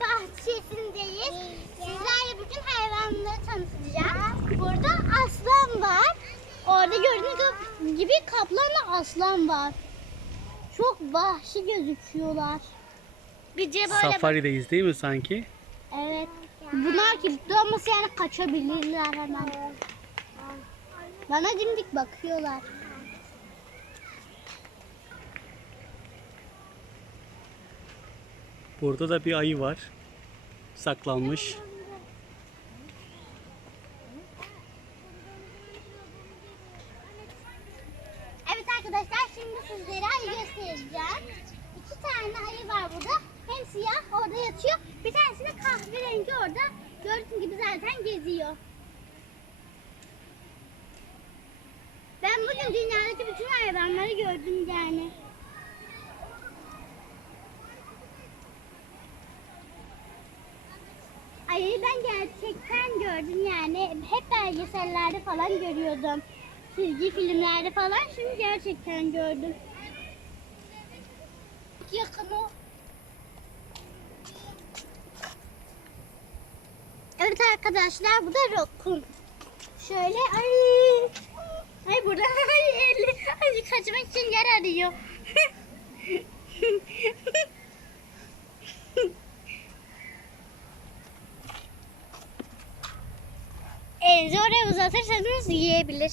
bahçesindeyiz. Sizlerle bugün hayvanları tanıtacağım. Burada aslan var. Orada gördüğünüz gibi kaplanla aslan var. Çok vahşi gözüküyorlar. Bir de böyle Safari'deyiz değil mi sanki? Evet. Bunlar kilitli olmasa yani kaçabilirler hemen. Bana dimdik bakıyorlar. Burada da bir ayı var. Saklanmış. Evet arkadaşlar şimdi sizlere ayı göstereceğim. İki tane ayı var burada. Hem siyah orada yatıyor. Bir tanesi de kahverengi orada. Gördüğünüz gibi zaten geziyor. Ben bugün dünyadaki bütün hayvanları gördüm yani. Ayıyı ben gerçekten gördüm yani. Hep belgesellerde falan görüyordum. Çizgi filmlerde falan. Şimdi gerçekten gördüm. Yakın o. Evet arkadaşlar bu da Rokun. Şöyle ay. Ay burada ay eli. Ay kaçmak için yer arıyor. Elinizi oraya uzatırsanız yiyebilir.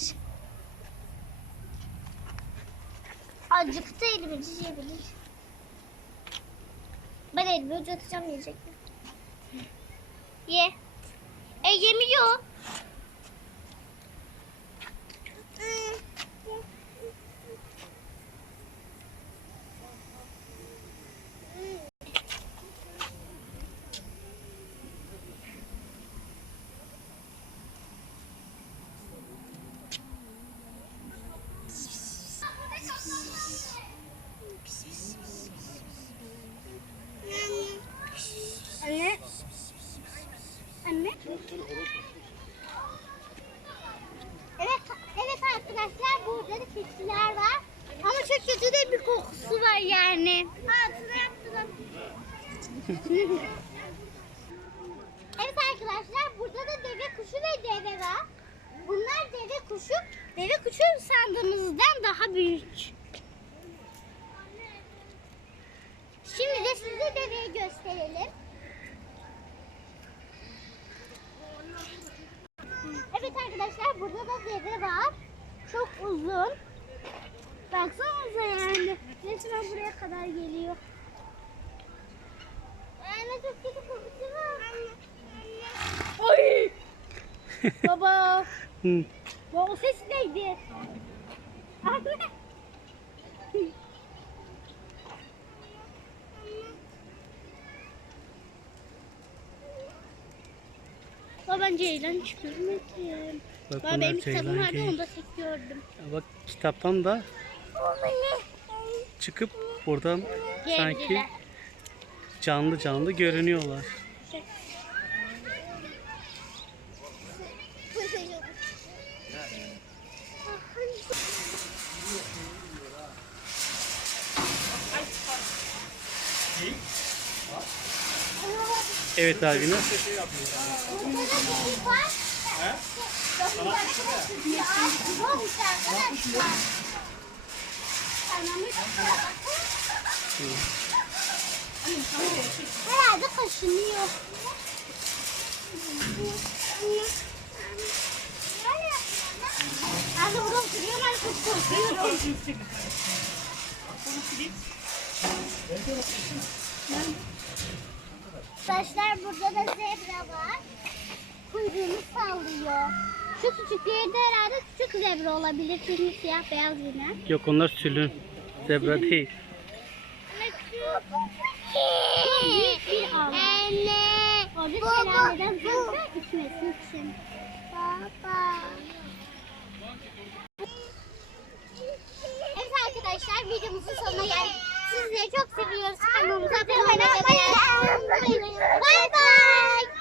Acıktı elimizi yiyebilir. Ben elimi uzatacağım yiyecek mi? Ye. E yemiyor. Anne. Anne. Evet, evet arkadaşlar burada da keçiler var. Ama çok kötü de bir kokusu var yani. Evet arkadaşlar burada da deve kuşu ve deve var. Bunlar deve kuşu. Deve kuşu sandığımızdan daha büyük. Şimdi deveyi gösterelim. Evet arkadaşlar burada da deve var. Çok uzun. Baksanıza yani. Resmen buraya kadar geliyor. Anne çok kötü kokusu var. Ay! Baba. Hı. Bu o ses neydi? Anne. Baba ben ceylan hiç görmedim. Bak Baba benim kitabım vardı geyik. onda tek gördüm. Bak kitaptan da çıkıp buradan sanki Geldiler. canlı canlı görünüyorlar. Evet abine. Burada da geyik var. Yok işte arkadaşlar. Herhalde kaşınıyor. Anne burada oturuyorum ben çok korkuyorum. Arkadaşlar burada da zebra var. Kuyruğunu sallıyor. Şu küçükleri de herhalde küçük zebra olabilir. Çünkü siyah beyaz yine. Yok onlar sülün. Zebra değil. Çok büyük bir av. Anne. Orada şelaleden zebra içmesi için. Baba. Evet arkadaşlar videomuzun sonuna geldik. Sizleri çok seviyoruz. Kanalımıza abone olmayı unutmayın. Bay bay.